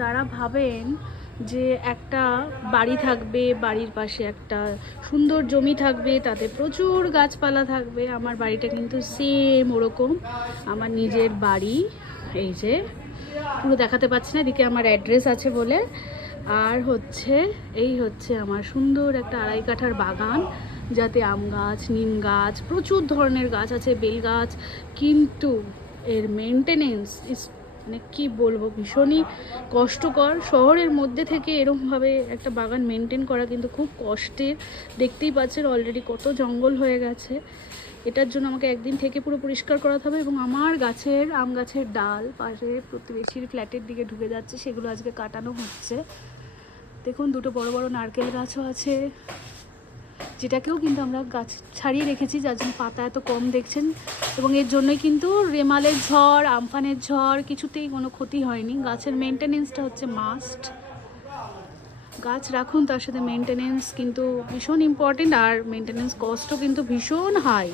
যারা ভাবেন যে একটা বাড়ি থাকবে, বাড়ির পাশে একটা সুন্দর জমি থাকবে, তাতে প্রচুর গাছপালা থাকবে, আমার বাড়িটা কিন্তু সেম ওরকম। আমার নিজের বাড়ি, এই যে পুরো দেখাতে পাচ্ছি না, এদিকে আমার অ্যাড্রেস আছে বলে। আর হচ্ছে এই হচ্ছে আমার সুন্দর একটা 2.5 কাঠার বাগান, যাতে আম গাছ, নিম গাছ, প্রচুর ধরনের গাছ আছে, বেল গাছ। কিন্তু এর মেনটেনেন্স ইস, মানে কী বলবো, ভীষণই কষ্টকর। শহরের মধ্যে থেকে এরকমভাবে একটা বাগান মেনটেন করা কিন্তু খুব কষ্টের। দেখতেই পাচ্ছেন অলরেডি কত জঙ্গল হয়ে গেছে। এটার জন্য আমাকে একদিন থেকে পুরো পরিষ্কার করাতে হবে। এবং আমার গাছের, আম গাছের ডাল পাশে প্রতিবেশীর ফ্ল্যাটের দিকে ঢুকে যাচ্ছে, সেগুলো আজকে কাটানো হচ্ছে। দেখুন দুটো বড় বড় নারকেল গাছও আছে, যেটাকেও কিন্তু আমরা গাছ ছাড়িয়ে রেখেছি, যার জন্য পাতা এত কম দেখছেন। এবং এর জন্যই কিন্তু রেমালের ঝড়, আমফানের ঝড় কিছুতেই কোনো ক্ষতি হয়নি। গাছের মেনটেনেন্সটা হচ্ছে মাস্ট। গাছ রাখুন, তার সাথে মেনটেনেন্স কিন্তু ভীষণ ইম্পর্টেন্ট, আর মেনটেনেন্স কস্টও কিন্তু ভীষণ হাই।